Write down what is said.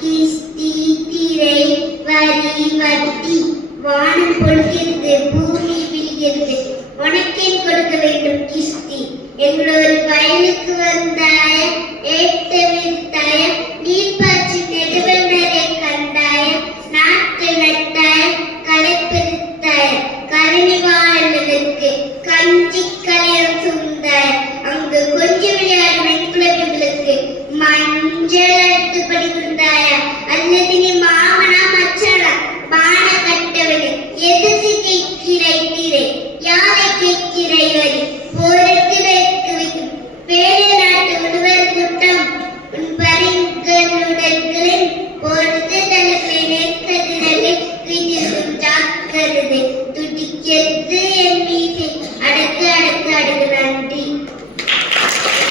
கிஸ்தி திரை வரி வட்டி வானம் பொழுகிறது பூமி விழுகிறது உனக்கே கொடுக்க வேண்டும் கிஸ்தி எங்களொரு வயலுக்கு வந்தாய ஏத்த வித்தாய நீர் பாய்ச்சி நெடுவனரை கண்டாய நாட்டு நட்டாய களை பெருத்தாய கருணி வாழ்வதற்கு கஞ்சி கலையம் சுந்தாய அங்கு கொஞ்சம் விளையாடும் குழந்தைகளுக்கு மஞ்சள் அடுத்து படிக்கின்றாய